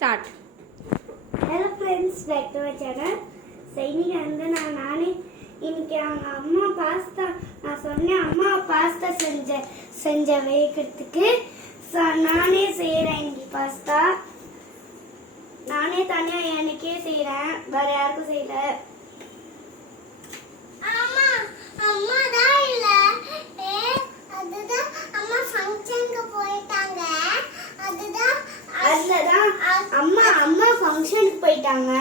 Start. Hello friends, back to my channel. இன்னைக்கு வந்து நானே இன்னைக்கு அவங்க அம்மா பாஸ்தா நான் சொன்னேன் அம்மா பாஸ்தா செஞ்ச வைக்கிறதுக்கு நானே செய்கிறேன். இன்னைக்கு பாஸ்தா நானே தனியாக எனக்கே செய்கிறேன், வேற யாருக்கும் செய்யல. அம்மா ஃபங்க்ஷனுக்கு போயிட்டாங்க.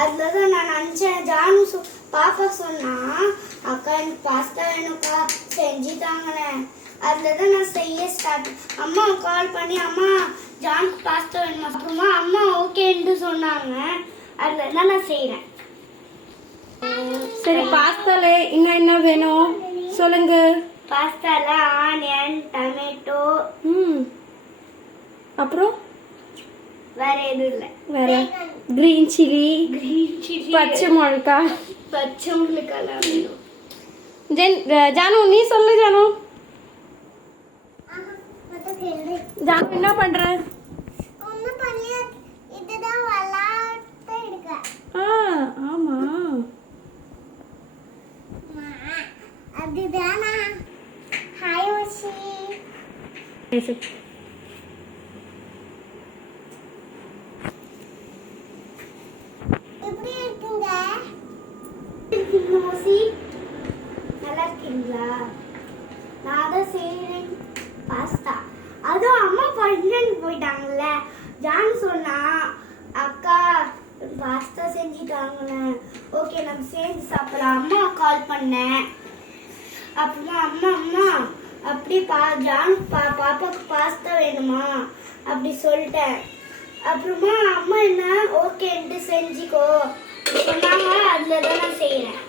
அதுலதான் நான் நினைச்சேன். ஜானு பாப்பா சொன்னா அக்கா எனக்கு பாஸ்தா வேணும்க்கா செஞ்சு தாங்களேன். அதுலதான் நான் செய்ய ஸ்டார்ட். அம்மா கால் பண்ணி அம்மா ஜானுக்கு பாஸ்தா வேணுமா, அப்புறமா அம்மா ஓகேன்னு சொன்னாங்க. அதுலதான் நான் செய்யறேன். சரி, பாஸ்தால இன்னும் என்ன வேணும் சொல்லுங்க. பாஸ்தால ஆனியன், டொமேட்டோ, அப்புறம் வேற எதுவும் இல்ல. வேற கிரீன் சில்லி, பச்சை மிளகாய் வேணும். ஜானு நீ சொல்லு. ஜானு என்ன பண்ற? ஆமா அதுதானா. ஹாய் வசி. நல்லா இருக்கீங்களா? நான் தான் செய்றேன் பாஸ்தா. அதுவும் அம்மா ஃபங்க்ஷனுக்கு போயிட்டாங்கல்ல. ஜான் சொன்னா அக்கா பாஸ்தா செஞ்சுட்டாங்களே, ஓகே நம்ம சேர்ந்து சாப்பிடலாம். அம்மா கால் பண்ணேன். அப்புறமா அம்மா அப்படி ஜான் பாப்பாவுக்கு பாஸ்தா வேணுமா அப்படி சொல்லிட்டேன். அப்புறமா அம்மா என்ன ஓகேன்ட்டு செஞ்சுக்கோ சொன்னாங்க. அதுல தான் நான் செய்யறேன்.